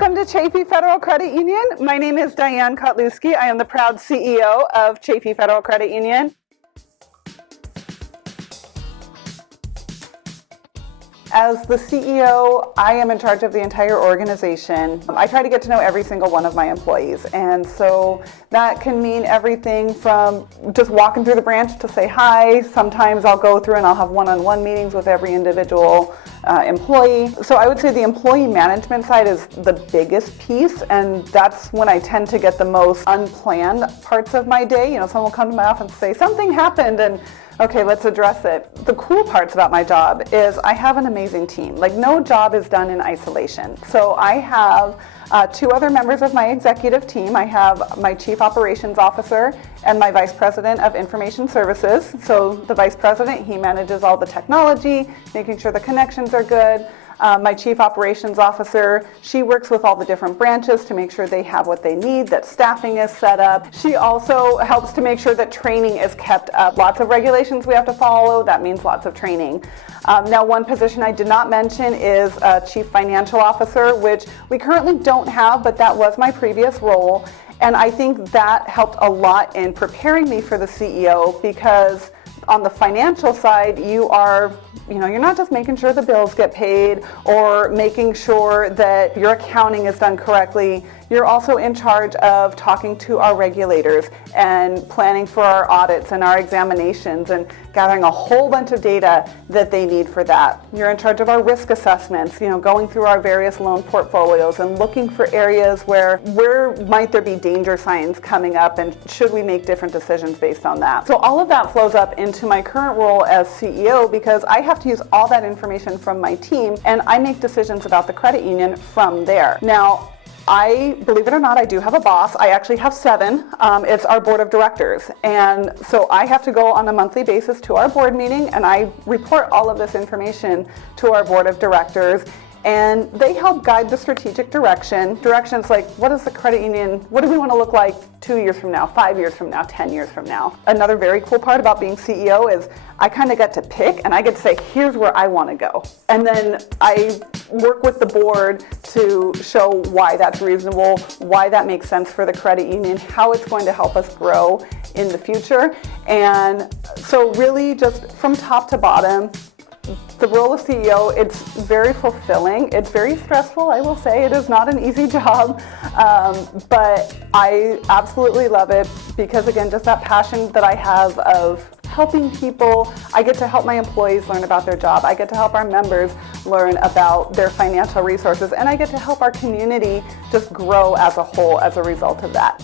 Welcome to Chaffee Federal Credit Union. My name is Diane Kotluski. I am the proud CEO of Chaffee Federal Credit Union. As the CEO, I am in charge of the entire organization. I try to get to know every single one of my employees, and so that can mean everything from just walking through the branch to say hi. Sometimes I'll go through and I'll have one-on-one meetings with every individual employee. So I would say the employee management side is the biggest piece, and that's when I tend to get the most unplanned parts of my day. You know, someone will come to my office and say, something happened, and okay, let's address it. The cool parts about my job is I have an amazing team. Like, no job is done in isolation. So I have two other members of my executive team. I have my Chief Operations Officer and my Vice President of Information Services. So the Vice President, he manages all the technology, making sure the connections are good. My Chief Operations Officer, she works with all the different branches to make sure they have what they need, that staffing is set up. She also helps to make sure that training is kept up. Lots of regulations we have to follow, that means lots of training. Now, one position I did not mention is Chief Financial Officer, which we currently don't have, but that was my previous role. And I think that helped a lot in preparing me for the CEO, because on the financial side, you're not just making sure the bills get paid or making sure that your accounting is done correctly. You're also in charge of talking to our regulators and planning for our audits and our examinations and gathering a whole bunch of data that they need for that. You're in charge of our risk assessments, going through our various loan portfolios and looking for areas where might there be danger signs coming up, and should we make different decisions based on that. So all of that flows up into my current role as CEO, because I have to use all that information from my team, and I make decisions about the credit union from there. Now, believe it or not, I do have a boss. I actually have 7. It's our board of directors. And so I have to go on a monthly basis to our board meeting, and I report all of this information to our board of directors. And they help guide the strategic direction. Directions like, what is the credit union, what do we want to look like 2 years from now, 5 years from now, 10 years from now? Another very cool part about being CEO is I kind of get to pick, and I get to say, here's where I want to go. And then I work with the board to show why that's reasonable, why that makes sense for the credit union, how it's going to help us grow in the future. And so really, just from top to bottom, the role of CEO, it's very fulfilling. It's very stressful, I will say. It is not an easy job, but I absolutely love it because, again, just that passion that I have of helping people. I get to help my employees learn about their job. I get to help our members learn about their financial resources, and I get to help our community just grow as a whole as a result of that.